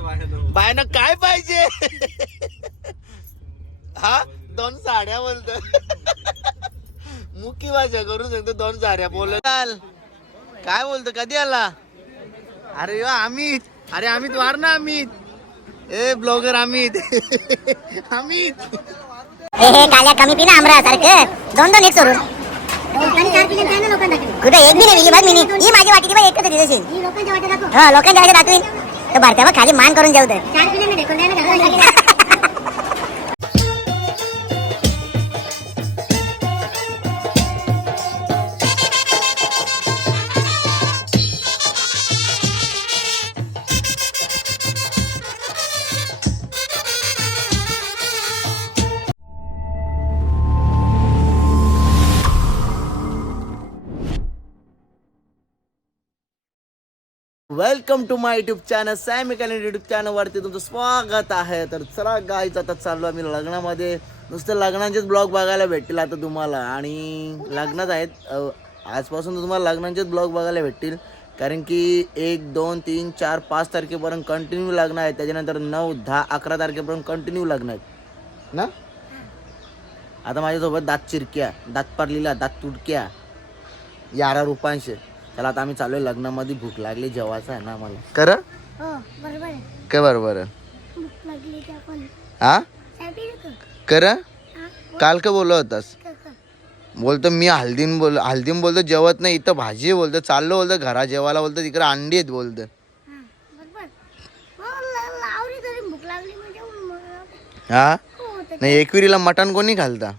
बायनं काय पाहिजे? हा? दोन साड्या बोलतो. मुख्य भाषा करून सांगतो दोन साड्या बोल चाल. काय बोलतो कधी आला? अरे यो अमित. अरे अमित वार ना अमित. ए ब्लॉगर अमित. अमित. हे हे काल्या कमी पिना आमरा सारखं. दोन दोन एक सोडून. कुठे एक बी नाही बघ ही माझी वाटी ती बघ एकच हा लोकांच्या वाट्या दाखवीन. तो खाली मान करून जाऊ दे. Welcome to my YouTube channel Sammy कॅलेंड YouTube चॅनलवरती तुमचं स्वागत आहे. तर चला गाईच आता चाललो आम्ही लग्नामध्ये. नुसतं लग्नांचेच ब्लॉग बघायला भेटतील आता तुम्हाला. आणि लग्नच आहेत आजपासून तुम्हाला लग्नांचेच ब्लॉग बघायला भेटतील. कारण की एक दोन तीन चार पाच तारखेपर्यंत कंटिन्यू लग्न आहेत. त्याच्यानंतर नऊ दहा अकरा तारखेपर्यंत कंटिन्यू लग्न आहेत. ना? आता माझ्यासोबत दात चिरक्या दात पारलेल्या दात तुटक्या यारा रुपांशे त्याला आता आम्ही चालू आहे लग्नामध्ये. भूक लागली जेवायचं आहे ना आम्हाला. कर काय बरोबर हा कर काल का बोलत होतास? बोलतो मी हल्दीन बोल हल्दीन बोलतो जेवत नाही. इथं भाजी बोलतो चाललो बोलतो घरा जेवायला बोलतो तिकडे अंडी आहेत बोलतो. हा नाही एकविरीला मटण कोणी घालता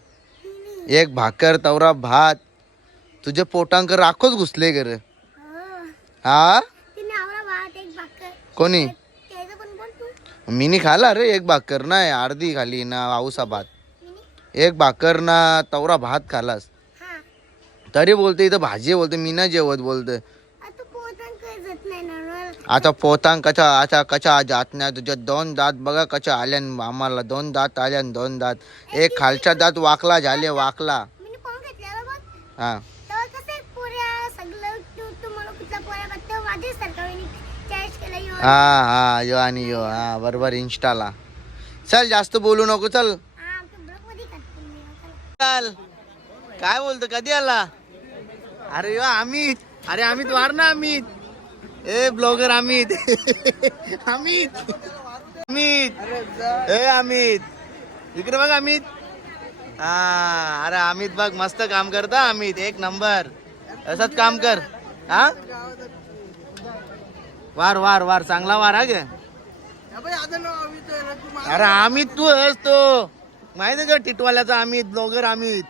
एक भाकर तवरा भात. तुझ्या पोटांकर राखोच घुसले कर हा. कोणी? मिनी खाला रे एक भाकर नाही अर्धी खाली ना आऊसा भात. एक भाकर ना तवरा भात खालास. तरी बोलते इथं भाजी बोलते मी नाही जेवत बोलते. आता पोतांग कचा आता कचा जात नाही तुझ्या दोन दात बघा कचा आल्यान आम्हाला दोन दात आल्यान दोन दात. एक खालचा दात वाकला झाले वाकला. हा. हा हा यो आणि यो. हा बरोबर इंस्टाला चल जास्त बोलू नको चल. चल. काय बोलतो कधी आला? अरे यो अमित. अरे अमित वार ना अमित. ए ब्लॉगर अमित. अमित. अमित. ए अमित. इकडे बघ अमित. हा अरे अमित बघ मस्त काम करता अमित. एक नंबर. असंच काम कर. हा? वार वार वार. चांगला वार हा गे अरे अमित तू आहेस तो. माहीत आहे का टिटवाल्याचा अमित ब्लॉगर अमित?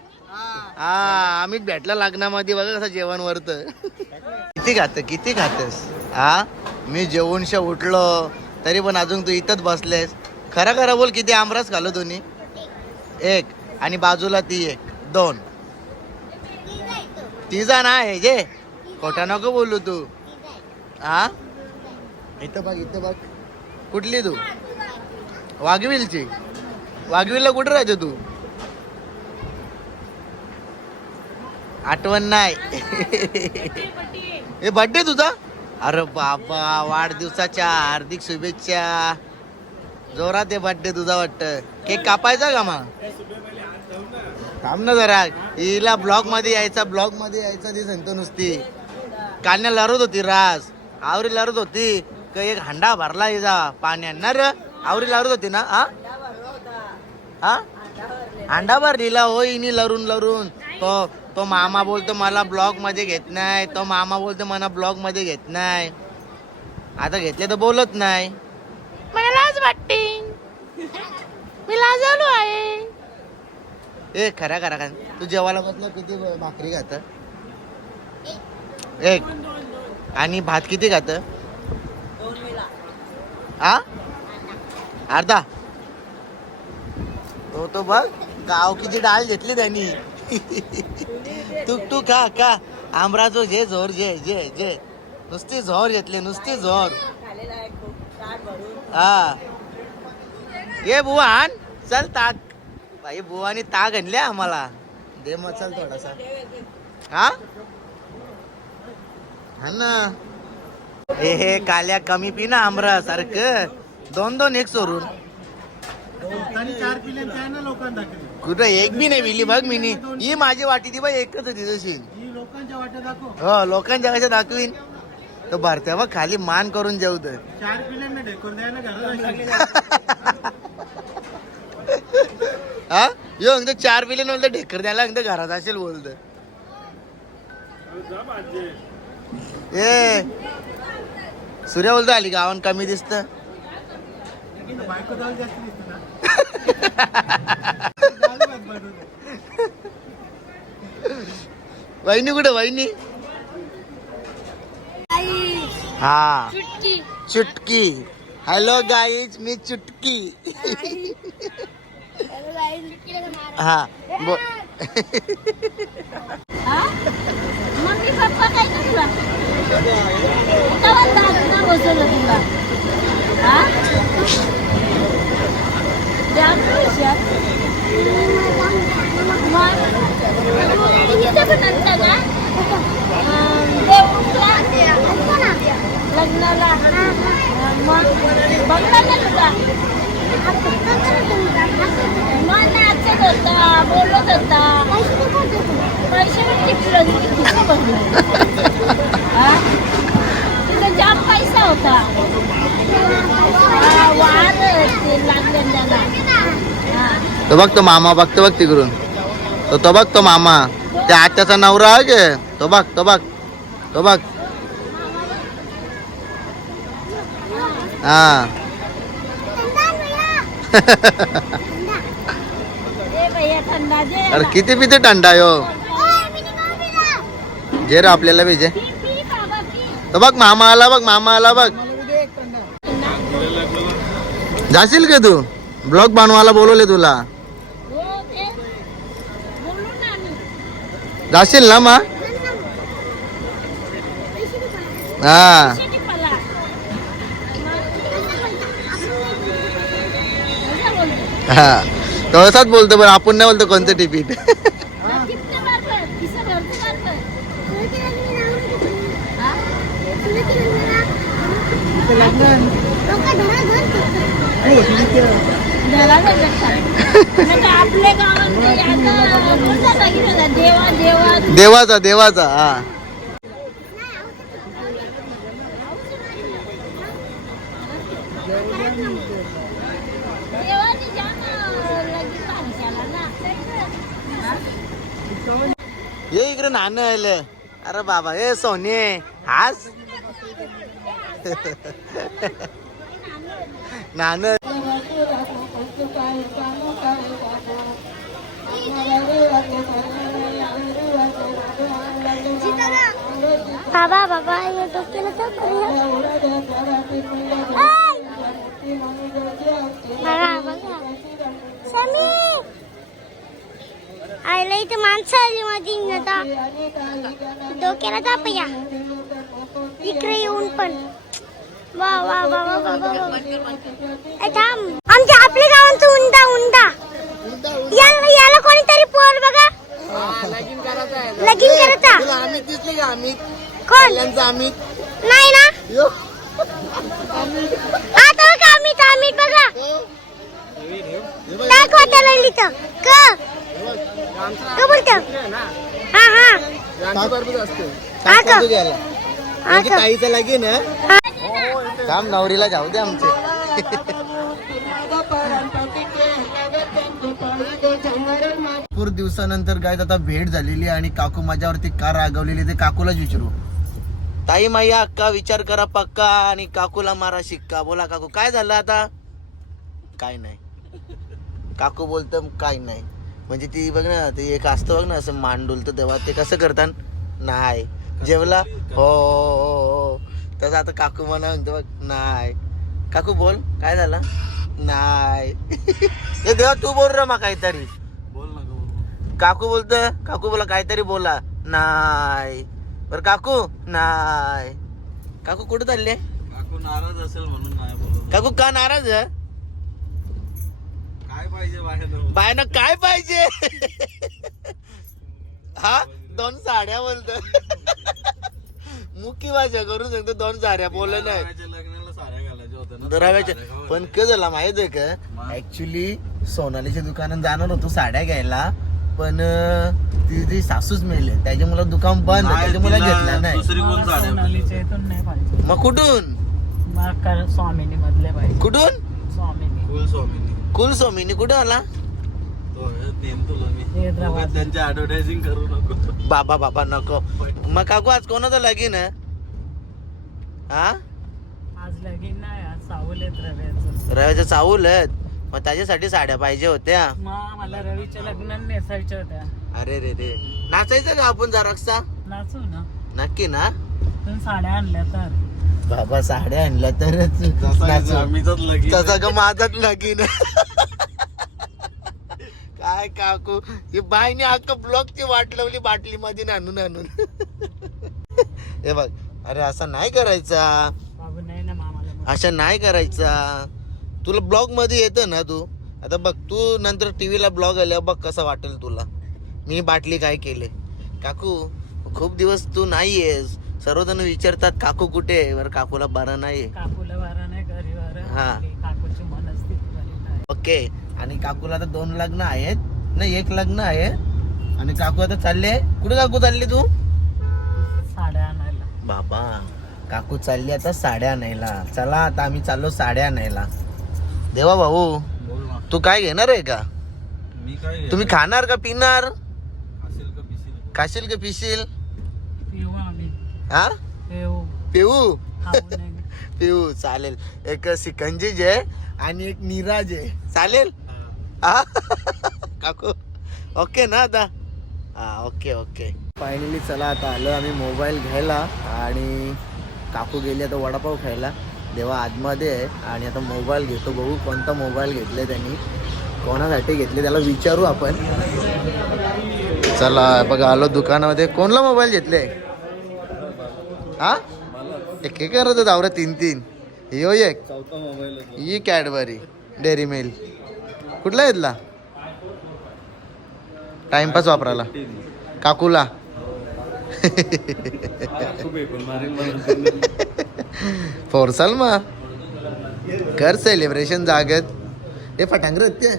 हा. अमित भेटला लग्नामध्ये बघा कसं जेवण वरत. किती खात किती खातेस? हा? मी जेवूनशा उठलो तरी पण अजून तू इथंच बसलेस. खरं खरं बोल किती आमरास खालो तुम्ही एक. आणि बाजूला ती एक. दोन. तिचा ना आहे जे खोटा नको बोलू तू. हा? इथं बघ इथं बघ. कुठली तू? वाघविलची. वाघविलला कुठं राहते तू? आठवण नाही. हे बर्थडे तुझा? अरे बाबा वाढदिवसाच्या हार्दिक शुभेच्छा. जोरात आहे बर्थडे तुझा वाटत. केक कापायचा का मग? थांब ना जरा. हिला ब्लॉगमध्ये यायचा ब्लॉगमध्ये यायचा ती सांगतो नुसती. कालण्या लढत होती रास आवरी लढत होती. क एक हंडा भरला हिचा पाण्यात ना रे आवरी लरत होती ना? हा? हा? अंडा भरलीला हो हिनी लरून लरून. तो तो मामा बोलतो मला ब्लॉगमध्ये घेत नाही. तो मामा बोलतो मला ब्लॉगमध्ये घेत नाही. आता घेतले तर बोलत नाही. मला लाज वाटते. मी आहे. ए खरा खरा खरा. तू जेवायला बसला किती भाकरी खात? एक. आणि भात किती खात? हा? अर्धा. हो तो बघ गावकीची डाळ घेतली त्यांनी. तू तू खा का आमराजो जे झोर जे जे जे नुसती झोर घेतली नुसती झोर हा. ये बुवा आण. चल ताक. भाई बुवानी ताक आणले आम्हाला. दे मग चल थोडासा. हा? हा ना. हे हे काल्या कमी पी ना आमरा सारखं दोन दोन एक सोडून. कुठं एक बी नाही मिली बघ मिनी. ही माझी वाटी ती बाई एकच होती तशी ही लोकांच्या कशा दाखवीन? तो भरत्या बघ खाली मान करून द्यायला घरात हा? यो अंगद चार बिले नव्हतं ढेकर द्यायला अंगद घरात असेल बोलत. ए सूर्या बोलतो आली गावान कमी दिसत. वहिनी कुठे वहिनी? हा. चुटकी. चुटकी हॅलो गाईज मी चुटकी. हा बो मम्मी पप्पा काय तुला तेव्हा दादा बसवलं तुला. हा? लग्नाला. मग? बघला ना तुला बोलत होता पैसे जाम पैसा होता तो बघ तो मामा बघतो बघ तिकडून. तो तो बघ तो मामा. त्या आत्याचा नवरा आहे गे. तो बघ तो बघ. तो बघ. हा. अरे किती पिते टंडा यो? जे रे आपल्याला पाहिजे तो बघ मामा आला बघ मामा आला बघ. जाशील का तू? ब्लॉग बनवायला बोलवले तुला. जाशील ना मा? हा. हा. तो असाच बोलतो पण आपण नाही बोलतो कोणतं तिकीट किती मारलं किस्सा भरतो मारलं हा? त्याला नाही भेटत. नाहीतर आपल्या गावात ते आता कोणता सांगितलं होतं? देवा देवा देवाचा देवाचा हा देवाने जाम लगेच माणसाला ना हा? ये इकडे नाणं आलं अरे बाबा ए सोने हास नाणं बाबा बाबा ये तो केलं तर आईला इथे माणसं आली माझी आता डोक्याला इकडे येऊन पण वा वा वा वा वा थांब आमच्या आपल्या गावांचं उंडा उंडा याला याला कोणीतरी पोर बघा लगीन करायचा अमित दिसले का अमित कोण अमित नाही ना आता बघा अमित अमित बघा दाखवा त्याला लिहितं क क? बोलतो हा. हा हा का? हा का? ताईचं लागेल ना. काम नवरीला जाऊ दे आमचे. भरपूर दिवसानंतर काय आता भेट झालेली आणि काकू माझ्यावरती का रागवलेली ते काकूलाच विचारू. ताई माई अक्का विचार करा पक्का आणि काकूला मारा शिक्का. बोला काकू काय झालं आता? काय नाही. काकू बोलत काय नाही. म्हणजे ती बघ ना ते एक असतं बघ ना असं मान डुलतं तेव्हा ते कसं करतात? नाही. जेवला? हो हो, हो. तसं आता काकू म्हणा म्हणतो बघ नाही. काकू बोल काय झालं? नाही. हे देवा तू बोल रे मग काहीतरी. बोल ना. काकू बोलत काकू बोला काहीतरी बोला. नाही. बर काकू? नाही. काकू कुठे चालले? काकू नाराज असेल म्हणून नाही काकू का नाराज आहे? काय पाहिजे बाहेर बायनं काय पाहिजे? हा? दोन साड्या बोलतो. मुख्य भाषा करू सांगतो दोन साड्या बोलत नाही. रव्याच्या पण काय झालं माहीत आहे का? ऍक्च्युली सोनालीच्या दुकानात जाणार होतो साड्या घ्यायला पण तिची सासूच मेले त्याच्यामुळे दुकान बंद आहे, त्याच्यामुळे घेतला नाही. दुसरी कोण साड्या सोनालीच्या इथून नाही पाहिजे. मग कुठून? स्वामिनी मधले पाहिजे. कुठून? स्वामिनी. फुल स्वामीनी कुल सोमिनी कुठं आला? तो हे देईन तुला मी हैदराबाद. उगाच त्यांची ऍडव्हर्टायझिंग करू नको. बाबा बाबा नको. मग काकू आज कोणाचं लगीन आहे? हा आज लगीन नाही आज सावल येत रव्याचं. रव्याचं चावल आहेत? मग त्याच्यासाठी साड्या पाहिजे होत्या. मला रवीच्या लग्नात नेसायच्या होत्या. अरे रे रे. नाचायचं का आपण जराक्सा? नाचू ना. नक्की ना? साड्या आणल्या तर. बाबा साड्या आणल्या तरच तसा का माझाच लगीन. काय काकू? ही बाईने अख्खा ब्लॉकची वाट लावली बाटली मध्ये आणून. आणून हे बघ अरे असं नाही करायचा. बाबू नाही ना मामाला असं नाही करायचा. तुला ब्लॉगमध्ये येतं ना तू? आता बघ तू नंतर टीव्हीला ब्लॉग आल्यावर बघ कसं वाटेल तुला. मी बाटली काय केले. काकू खूप दिवस तू नाही आहेस सर्वजण विचारतात काकू कुठे आहे? बरं काकूला बरं नाही काकूला वारा नाही घरी हा. काकूची मनस्थिती बरी नाही. ओके. आणि काकूला आता दोन लग्न आहेत. नाही एक लग्न आहे. आणि काकू आता चालले. कुठे काकू चालली तू? साड्या आणायला. बाबा काकू चालली आता साड्या आणायला. चला आता आम्ही चाललो साड्या आणायला. देवा भाऊ बोल ना. तू काय घेणार आहे का? मी काय तुम्ही खाणार का पिणार? असेल का पिशील? खाशील का पिशील? हा? पिऊ. पिऊ? चालेल. एक सिकंजीज आहे आणि एक निराज आहे. चालेल? हा. काकू. ओके ना आता? हा ओके ओके. फायनली चला आता आलो आम्ही मोबाईल घ्यायला आणि काकू गेली आता वडापाव खायला. देवा आतमध्ये आहे. आणि आता मोबाईल घेतो. बघू कोणता मोबाईल घेतले त्यांनी. कोणासाठी घेतले त्याला विचारू आपण. चला बघा आलो दुकानामध्ये. कोणला मोबाईल घेतले हा? एक एक करत होता आवरा तीन तीन. यो एक. ही कॅडबरी डेअरी मिल. कुठला येतला टाइमपास वापरायला. काकूला. फोरसाल मग कर सेलिब्रेशन जागत. हे फटांगर आहेत ते.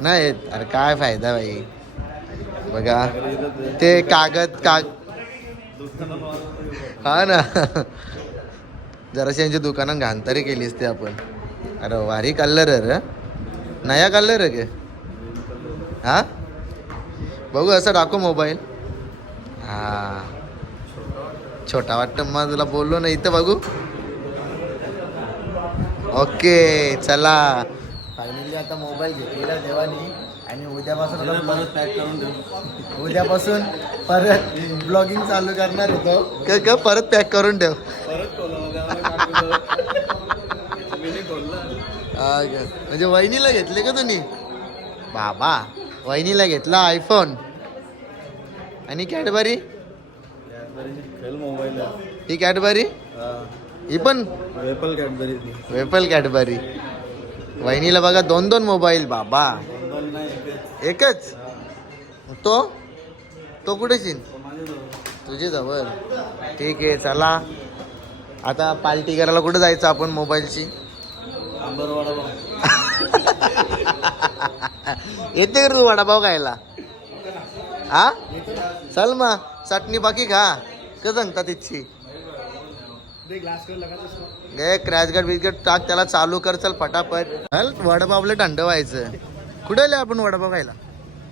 नाही आहेत. अरे काय फायदा भाई बघा. ते कागद काग हा ना. जराशी यांच्या दुकानात घाणतरी केलीस ते आपण. अरे वारी कलर आहे रे. नया कलर आहे के? हा? बघू असं टाकू मोबाईल. हा. छोटा वाटतं मग तुला बोललो ना इथं बघू. ओके चला. फायनली आता मोबाईल घेतलेला देवानी आणि उद्यापासून आता परत पॅक करून ठेव उद्यापासून परत ब्लॉगिंग चालू करणार होतो क क परत पॅक करून ठेव परत? म्हणजे वहिनीला घेतले का तुम्ही? बाबा वहिनीला घेतला आयफोन आणि कॅडबरी मोबाईल ही कॅडबरी ही. पण? वेपल कॅडबरी वेपल कॅडबरी वहिनीला बघा दोन दोन मोबाईल बाबा. एकच. तो? तो कुठे शिन? तुझे जवळ. ठीक आहे चला. आता पार्टी करायला कुठे जायचं आपण मोबाईलची? येते का तू वडापाव खायला? हा? चल मग चटणी बाकी खा. का सांगता तिथची गे क्रॅच गार्ड बिस्किट टाक त्याला चालू कर चल फटाफट. चल वडापावला थंड व्हायचं. कुठे आले आपण वडापाव खायला?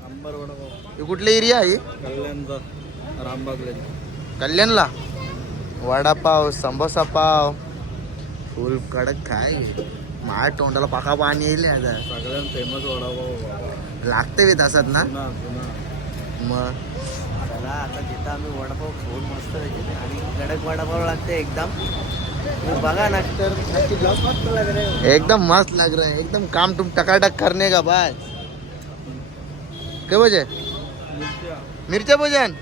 आंबर वडापाव. हे कुठली एरिया आहे कल्याणचा रामबागले कल्याणला? वडापाव समोसा पाव. फुल कडक काय माझ्या तोंडाला पाका पाणी येईल सगळ्यात फेमस वडापाव लागते वेत असत ना? मग? चला आता तिथं आम्ही वडापाव खाऊन मस्त पैकी आणि कडक वडापाव लागते एकदम. बघा ना तर एकदम मस्त लग रहा है एकदम काम तुम टकाटक करने का बस काय बजे मिरच्या. भोजन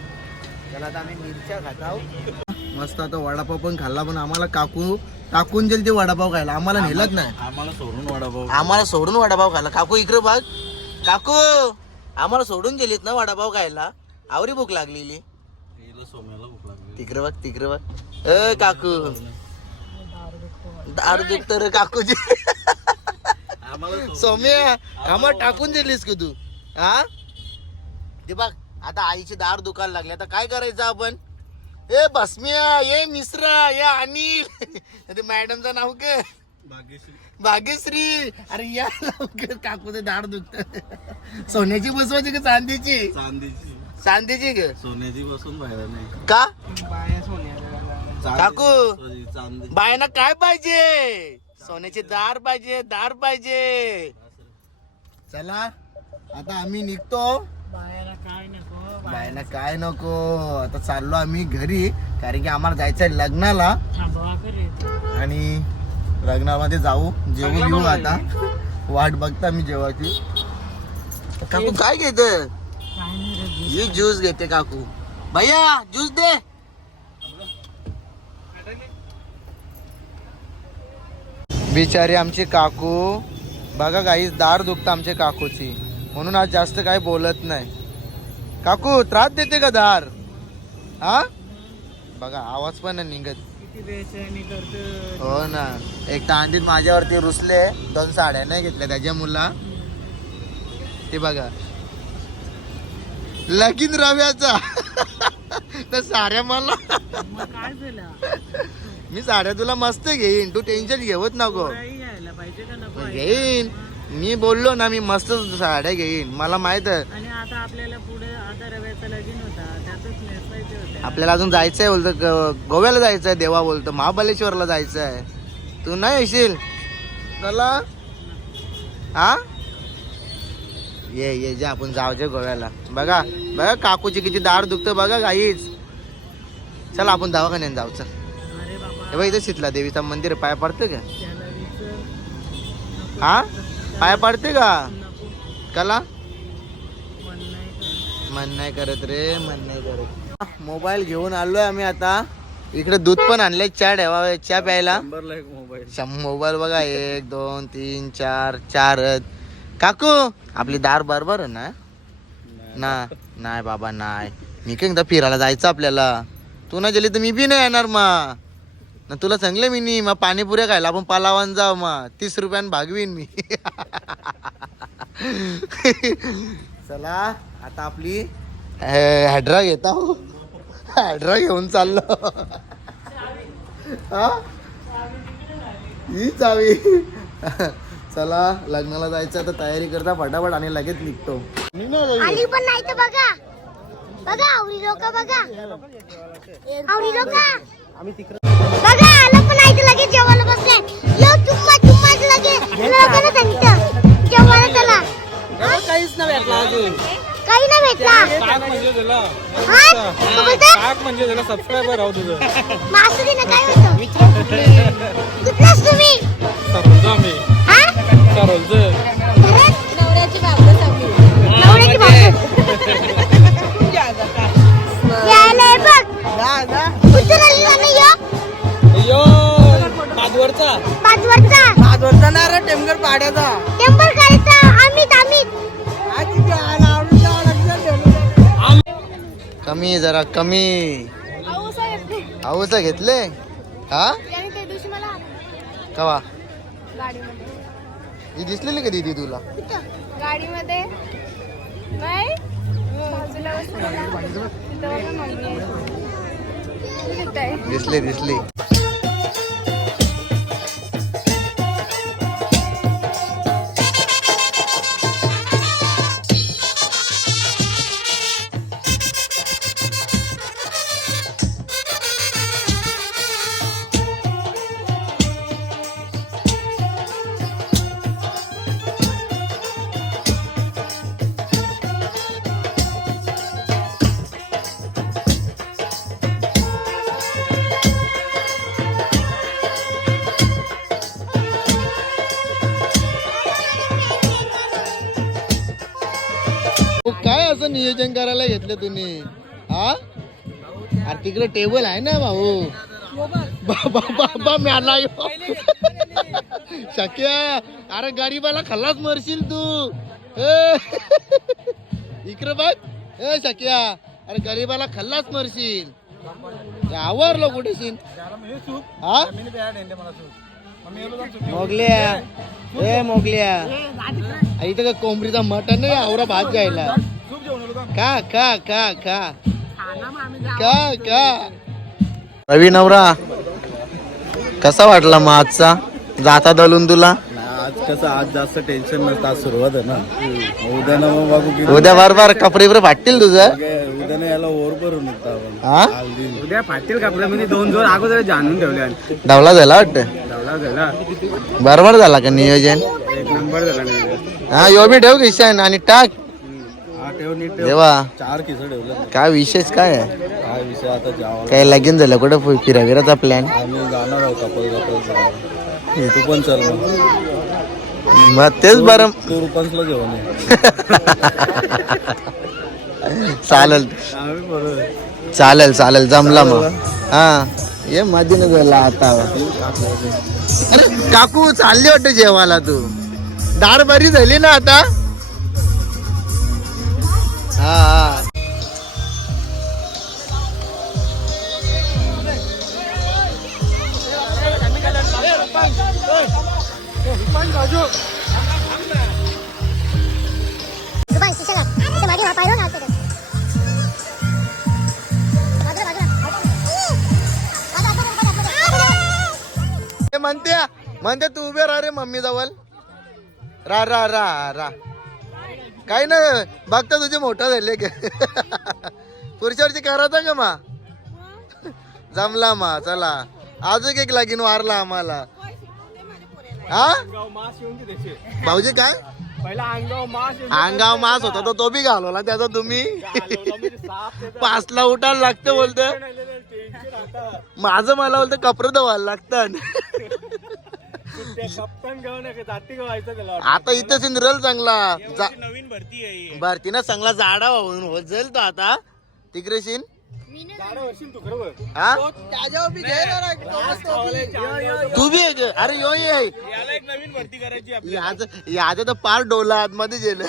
चला आता आम्ही मिरच्या खात आहोत. मस्त आता वडापाव पण खाल्ला पण आम्हाला काकू टाकून गेल ते वडापाव खायला. आम्हाला नेलत नाही. आम्हाला सोडून वडापाव आम्हाला सोडून वडापाव खायला. काकू इकडे बघ. काकू आम्हाला सोडून गेलीत ना वडापाव खायला? आवरी भूक लागलेली हिला सोम्याला भूक लागली तिकडे बघ तिकडे बघ. अ काकू. दार दुखत रे काकूची आम्हाला सौम्या कामात टाकून दिलीस का तू? हा? ते बघ आता आईची दार दुखायला लागली. आता काय करायचं आपण? ए बसमिया ये मिश्रा ये अनिल. ते मॅडमचं नाव काय? भाग्यश्री. भाग्यश्री. अरे या लवकर काकूचं दार दुखत सोन्याची बसवायची का चांदीची? चांदीची. चांदीची ग सोन्याची बसून बाहेर नाही. का? काकू. बायांना काय पाहिजे? सोन्याचे दार पाहिजे दार पाहिजे. चला आता आम्ही निघतो. बायांना काय नको आता चाललो आम्ही घरी कारण की आम्हाला जायचंय लग्नाला. आणि लग्नामध्ये जाऊ जेवून येऊ आता. वाट बघता मी जेवायची. काकू काय घेत ही ज्यूस घेते काकू। भैया ज्यूस दे। बिचारी आमची काकू बघा काहीच दार दुखत आमच्या काकूची. म्हणून आज जास्त काय बोलत नाही. काकू त्रास देते का दार? हा? बघा आवाज पण निघत. हो ना. एक तांडीत माझ्यावरती रुसले दोन साड्या नाही घेतल्या त्याच्या मुला. ते बघा. लगीन रव्याचा. तर साड्या मला. मी साड्या तुला मस्त घेईन. तू टेन्शन घेवत नको. घेईन. मी बोललो ना मी मस्त साड्या घेईन. मला माहीत आहे. आपल्याला पुढे आता रव्याचा लगीन होता. त्यातच नेसायचे होते. आपल्याला अजून जायचंय बोलतो. गोव्याला जायचंय देवा बोलतो. महाबलेश्वरला जायचंय. तू नाही येशील? चला. हा ये ये जे आपण जाऊचे गोव्याला. बघा बघा काकूची किती दार दुखतं बघा काहीच चला आपण दवाखान्यात जाऊ चल. अरे बाबा. हे बघ इथे शीतला देवीचं मंदिर पाय पडते का? हा? पाय पडते का? कला? पण नाही करत. मन नाही करत रे मन नाही करत. मोबाईल घेऊन आलोय आम्ही आता. इकडे दूध पण आणलंय चहा ठेवा चहा प्यायला. नंबरला एक मोबाईल. मोबाईल बघा एक दोन तीन चार चार आहेत. काकू आपली दार बरोबर आहे ना? ना नाही बाबा नाही. मी काय एकदा फिरायला जायचं आपल्याला? तू नाही गेली तर मी बी नाही येणार मा. ना तुला सांगले मी नी मग पाणीपुऱ्या खायला आपण पालावान जाऊ मग तीस रुपयान भागवीन मी. चला आता आपली हॅड्रा घेता हॅड्रा घेऊन चाललो. हा? ही चावी. चला लग्नाला जायचं तर तयारी करता फटाफट आणि लगेच निघतो. आली पण नाही तर बघा. बघा आवडी लोक बघा. आवडी लोक. बघा आलं पण नाही तर लगेच जेवायला बसले. यो चुम्मा चुम्मा लगेच लोकांना सांगितलं जेवायला चला. काहीच नाही भेटला अजून. काही नाही भेटला. टाक म्हणजे तुला हा? तू बोलतो टाक म्हणजे सबस्क्रायबर तुझं मासू दे ना काय होतं? कुठलाच तुम्ही. सरवलं आम्ही नवऱ्याची नवऱ्याची पाचवरचा पाचवरचा पाचवरचा ना रे टेमगर पाड्याचा टेम्पर करायचा कमी जरा कमी आऊस घेतले हा कवा ही दिसलेली का दीदी तुला? गाडीमध्ये. नाही. बाजूला बसलेला. तिथं मम्मी आहे? दिसली दिसली. काय नियोजन करायला घेतलं तुम्ही. हा? अरे तिकडे टेबल आहे ना भाऊ. बाबा बाबा म्याला शक्या अरे गरीबाला खल्लाच मरशील तू. इकडे बघ. ए शक्या अरे गरीबाला खल्लाच मरशील. आवरलो कुठे सीन हा? मोगल्या. ए मोगल्या. इथं का कोंबडीचा मटन नाही आवरा भात घ्यायला. का का का का? का का? रवी नवरा कसा वाटला मग आजचा? जाता दलून तुला? आज कसं आज जास्त टेन्शन नसतं आज सुरुवात आहे ना. उद्या ना मग बघू की उद्या बार बार कपडे बिपडे फाटतील तुझं? उद्या ना याला ओर भरून निघतो आपण. हा हल्दी उद्या फाटतील कपड्यामध्ये दोन जोर अगोदर जाणून ठेवले धावला झाला वाटतं? लावला झाला. बरोबर झाला का नियोजन? एक नंबर झाला नाही हा यो बी ठेव किशन आणि टाक. देवा. चार किस ठेवले काय विशेष काय? आहे काय विषय आता जावा काय लगीन झालं? कुठं फि- फिराविराचा प्लॅन आम्ही जाणार आहोत कपल कपल तू पण चल मग. मग तेच बरं. तू रुपन्सला घेऊन ये. चालेल. आम्ही बरोबर चालेल चालेल. जमला मग. हा. ये मध्ये झाला आता. अरे काकू चालली वाटत जेवायला तू. दार बरी झाली ना आता? म्हणते तू उभे राहा रे मम्मी जवळ. रा रा रा रा काही ना बघता तुझे मोठा झाले का. वर्षी करायचा का मा? जमला मा चला. अजून एक लागीन वारला आम्हाला. हा? भाऊजी काय? पहिला अंगाव मास होता तो तो बी घालवला त्याचा तुम्ही. पाचला उठायला लागतं बोलतं माझं मला बोलतं कपडे धुवायला लागतं आता इथं सिंद्रल चांगला. नवीन भरती आहे. भरती ना चांगला जाडा होऊन होत जाईल तो आता. तिकडे शिन. तू बी ये. अरे यो ये. याला एक नवीन भरती करायची याच याचं तर पार डोला आतमध्ये गेलं.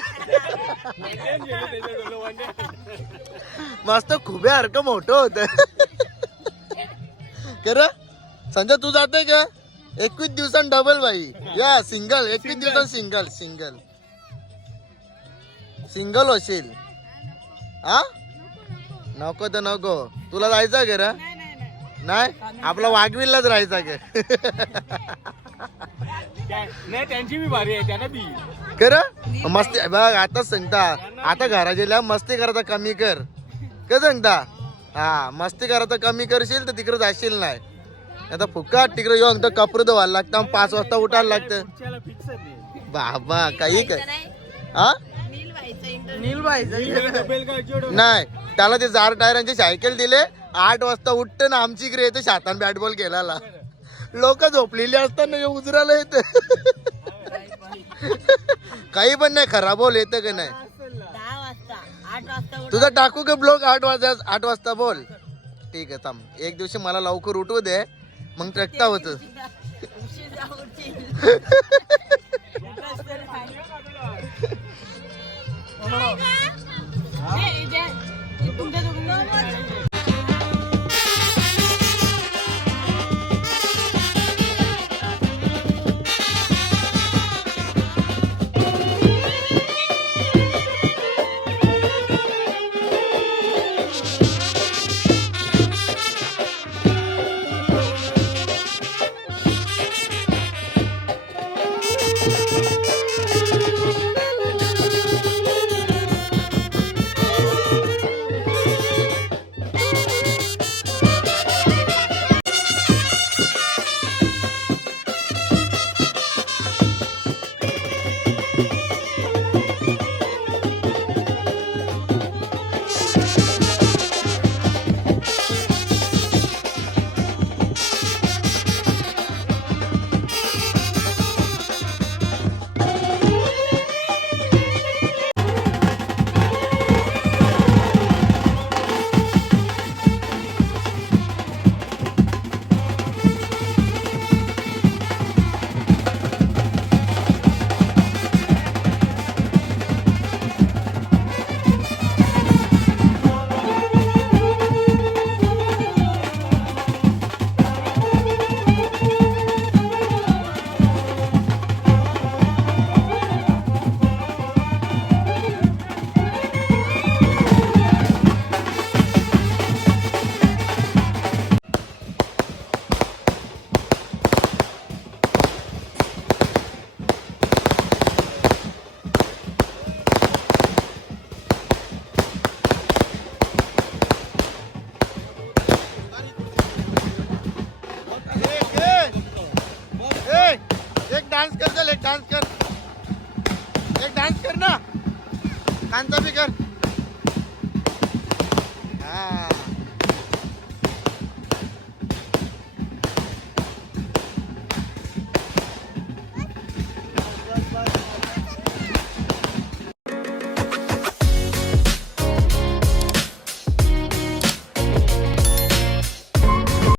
मस्त खुबे सारखं मोठं होत. संजय तू जाते का? एकवीस दिवसांत डबल बाई या सिंगल एकवीस दिवसांत सिंगल सिंगल सिंगल होशील. हा नको तर नको. तुला जायचं का रे? नाही आपला वाघविललाच राहायचा का? नाही त्यांची बी भारी आहे त्यांना दी खरं? मस्ती बघ आता सांगता. आता घरा गेल्या मस्ती करायचा कमी कर. काय सांगता? हा मस्ती करायचा कमी करशील तर तिकडे जाशील नाही. आता फुका तिकडे येऊन तर कपडे धुवायला लागतं पाच वाजता उठायला लागतं. बाबा काही काय हा नाही त्याला ते जार टायरांची सायकल दिले आठ वाजता उठत ना आमची इकडे येते शातान बॅट बॉल खेळायला. लोक झोपलेली असताना उजराला येत. काही पण नाही खराब होल येतं का नाही. तुझा टाकू का ब्लॉग? आठ वाजता आठ वाजता बोल. ठीक आहे थांब. एक दिवशी मला लवकर उठवू दे. मग ट्रकता होत